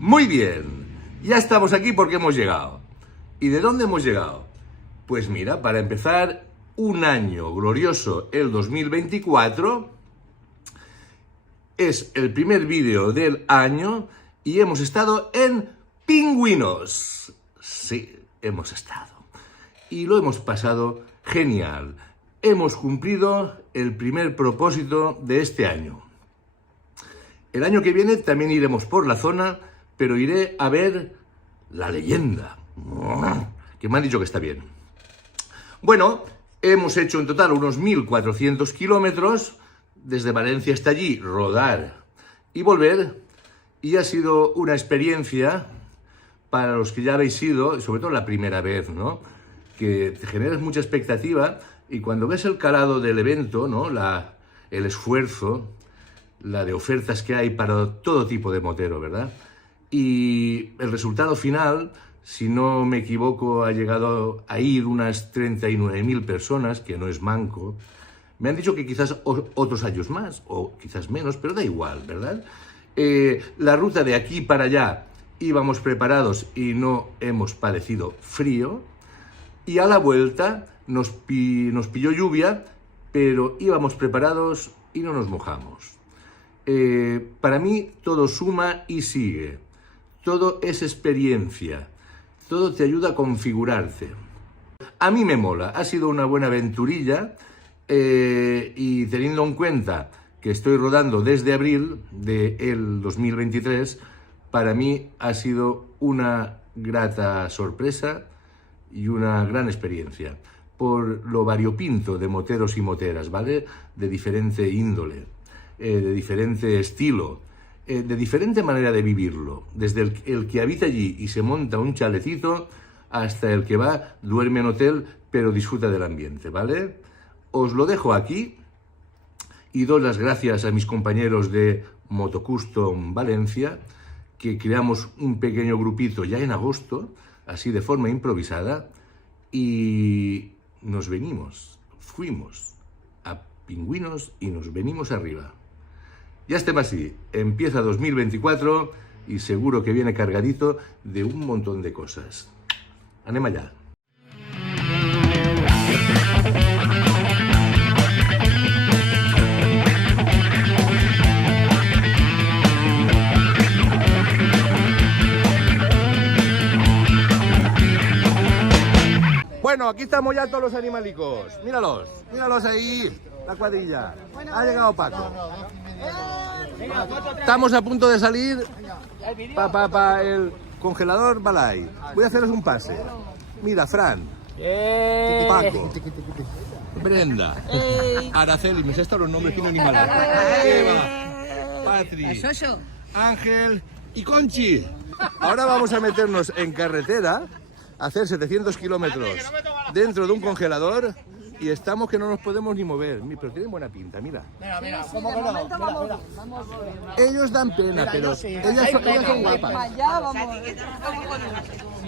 Muy bien, ya estamos aquí porque hemos llegado. ¿Y de dónde hemos llegado? Pues mira, para empezar, un año glorioso, el 2024, es el primer vídeo del año y hemos estado en Pingüinos. Sí, hemos estado. Y lo hemos pasado genial. Hemos cumplido el primer propósito de este año. El año que viene también iremos por la zona, pero iré a ver la leyenda, que me han dicho que está bien. Bueno, hemos hecho en total unos 1.400 kilómetros, desde Valencia hasta allí, rodar y volver, y ha sido una experiencia para los que ya habéis ido, sobre todo la primera vez, ¿no? Que te generas mucha expectativa y cuando ves el calado del evento, ¿no? El esfuerzo, la de ofertas que hay para todo tipo de motero, ¿verdad? Y el resultado final, si no me equivoco, ha llegado a ir unas 39.000 personas, que no es manco. Me han dicho que quizás otros años más, o quizás menos, pero da igual, ¿verdad? La ruta de aquí para allá íbamos preparados y no hemos padecido frío. Y a la vuelta nos pilló lluvia, pero íbamos preparados y no nos mojamos. Para mí todo suma y sigue. Todo es experiencia. Todo te ayuda a configurarte. A mí me mola. Ha sido una buena aventurilla y teniendo en cuenta que estoy rodando desde abril del 2023, para mí ha sido una grata sorpresa y una gran experiencia por lo variopinto de moteros y moteras, ¿vale? De diferente índole, de diferente estilo, de diferente manera de vivirlo, desde el que habita allí y se monta un chalecito hasta el que va, duerme en hotel, pero disfruta del ambiente, ¿vale? Os lo dejo aquí y doy las gracias a mis compañeros de Motocustom Valencia, que creamos un pequeño grupito ya en agosto, así de forma improvisada, y fuimos a Pingüinos y nos venimos arriba. Ya estem así, empieza 2024 y seguro que viene cargadito de un montón de cosas. Anem allá. Bueno, aquí estamos ya todos los animalicos. Míralos ahí, la cuadrilla. Ha llegado Paco. Estamos a punto de salir para el congelador Balay. Voy a haceros un pase. Mira, Fran, Paco, Brenda, Araceli, me sé hasta los nombres que no animales. Eva, Patri, Ángel y Conchi. Ahora vamos a meternos en carretera, a hacer 700 kilómetros dentro de un congelador. Y estamos que no nos podemos ni mover, pero tienen buena pinta, mira. Mira, ¿cómo que no? Mira. Ellos dan pena, pero ellas son guapas.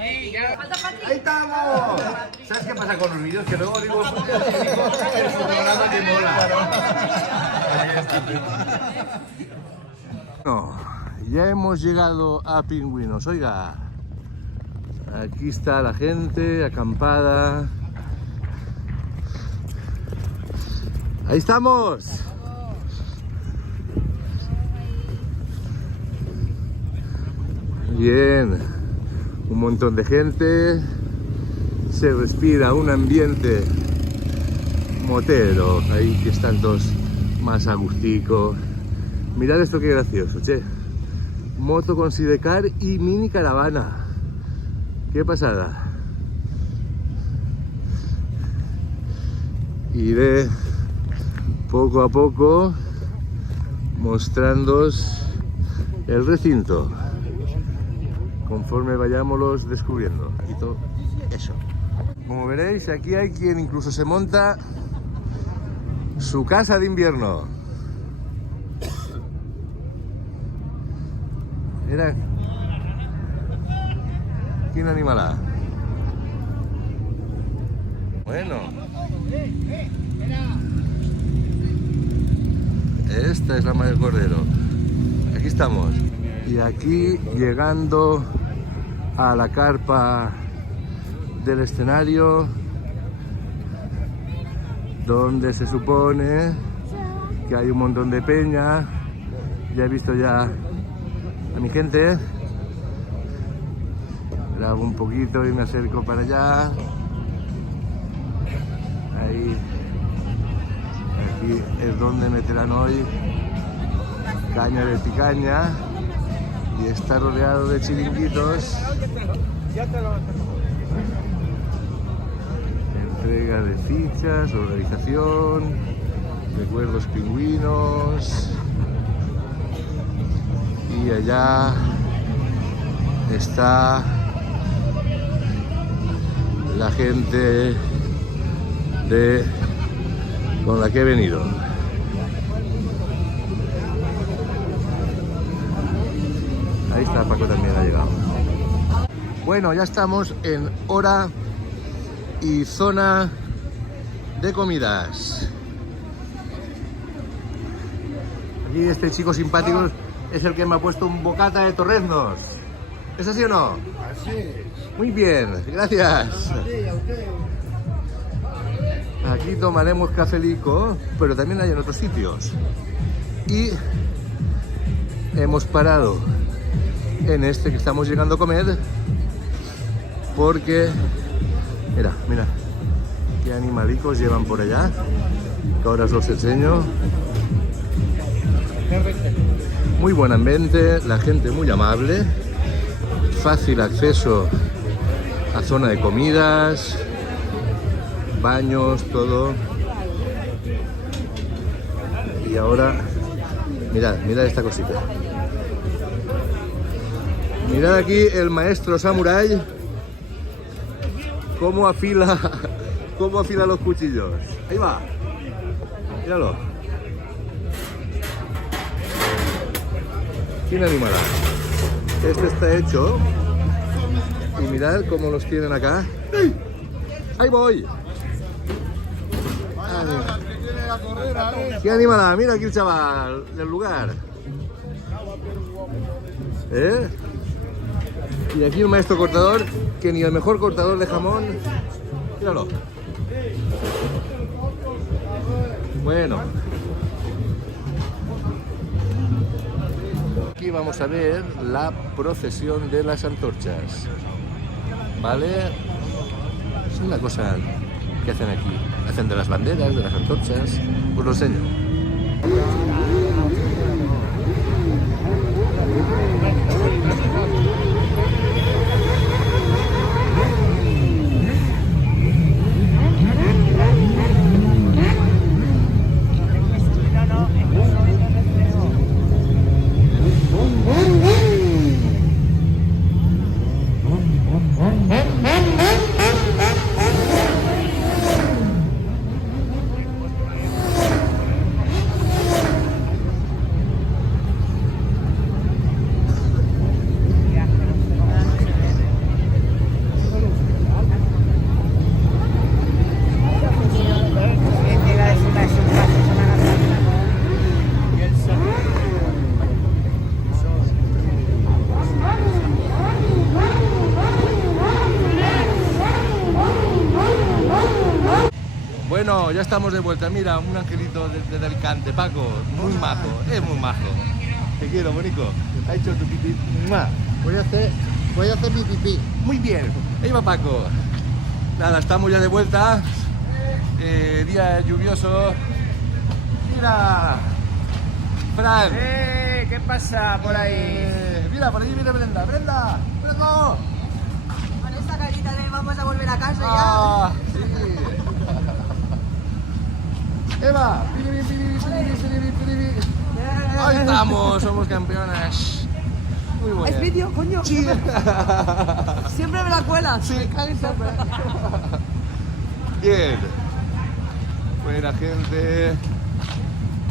¡Ahí estamos! ¿Sabes qué pasa con los vídeos? Que luego digo, el fotograma que mola. No, ya hemos llegado a Pingüinos, oiga. Aquí está la gente acampada. ¡Ahí estamos! Bien, un montón de gente, se respira un ambiente motero, ahí que están todos más a gustico. Mirad esto qué gracioso, che. Moto con sidecar y mini caravana. ¡Qué pasada! Iré poco a poco mostrándoos el recinto conforme vayámoslos descubriendo. Y todo eso. Como veréis, aquí hay quien incluso se monta su casa de invierno. Mira, ¿quién animará? Bueno. Esta es la madre del cordero. Aquí estamos. Y aquí, llegando a la carpa del escenario, donde se supone que hay un montón de peña. Ya he visto ya a mi gente. Grabo un poquito y me acerco para allá. Ahí. Aquí es donde meterán hoy caña de picaña. Y está rodeado de chiringuitos. Entrega de fichas, organización, recuerdos pingüinos. Y allá está la gente con la que he venido. Ahí está, Paco también ha llegado. Bueno, ya estamos en hora y zona de comidas. Aquí este chico simpático es el que me ha puesto un bocata de torreznos. ¿Es así o no? Así es. Muy bien, gracias. Aquí tomaremos cafelico, pero también hay en otros sitios. Y hemos parado en este que estamos llegando a comer porque, mira, qué animalicos llevan por allá, que ahora os los enseño. Muy buen ambiente, la gente muy amable, fácil acceso a zona de comidas, baños, todo. Y ahora, mirad esta cosita. Mirad aquí el maestro samurái cómo afila los cuchillos. Ahí va. Míralo. ¿Quién animará? Este está hecho. Y mirad cómo los tienen acá. ¡Ay! ¡Ahí voy! ¿Quién animará? Mira aquí el chaval del lugar. ¿Eh? Y aquí un maestro cortador, que ni el mejor cortador de jamón. Míralo. Bueno. Aquí vamos a ver la procesión de las antorchas. ¿Vale? Es una cosa que hacen aquí. Hacen de las banderas, de las antorchas. Os lo enseño. Bueno, ya estamos de vuelta. Mira, un angelito de Alicante, Paco. Muy majo, es muy majo. Te quiero, bonico. Ha hecho tu pipí. ¡Mua! Voy a hacer mi pipí. Muy bien. Ahí va Paco. Nada, estamos ya de vuelta. Día lluvioso. Mira. Fran. ¿Qué pasa por ahí? Mira, por ahí viene Brenda. Brenda. Brenda. Con esta carita de vamos a volver a casa Ah, sí. Eva, ahí estamos, somos campeonas. Muy ya. buena. ¿Es vídeo, coño? Sí. Siempre me la cuelas. Sí, casi siempre. Bien. Buena gente.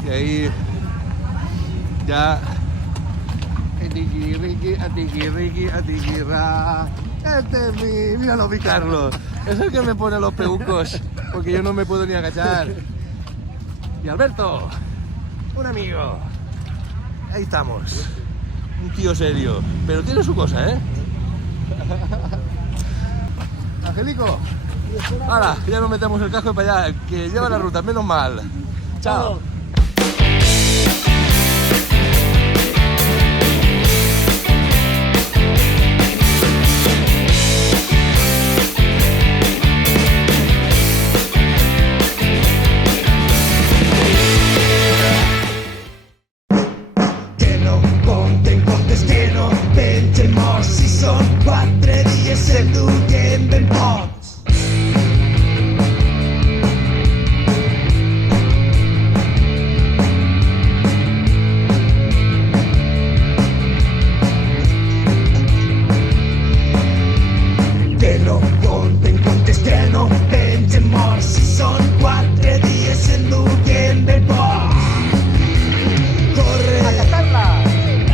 Y ahí ya. Atiquirriqui, este es mi. Míralo, mi Carlos. Es el que me pone los peucos. Porque yo no me puedo ni agachar. Y Alberto, un amigo. Ahí estamos. un tío serio, pero tiene su cosa, ¿eh? Angelico, ahora, ya nos metemos el casco para allá, que lleva la ruta, menos mal. Chao.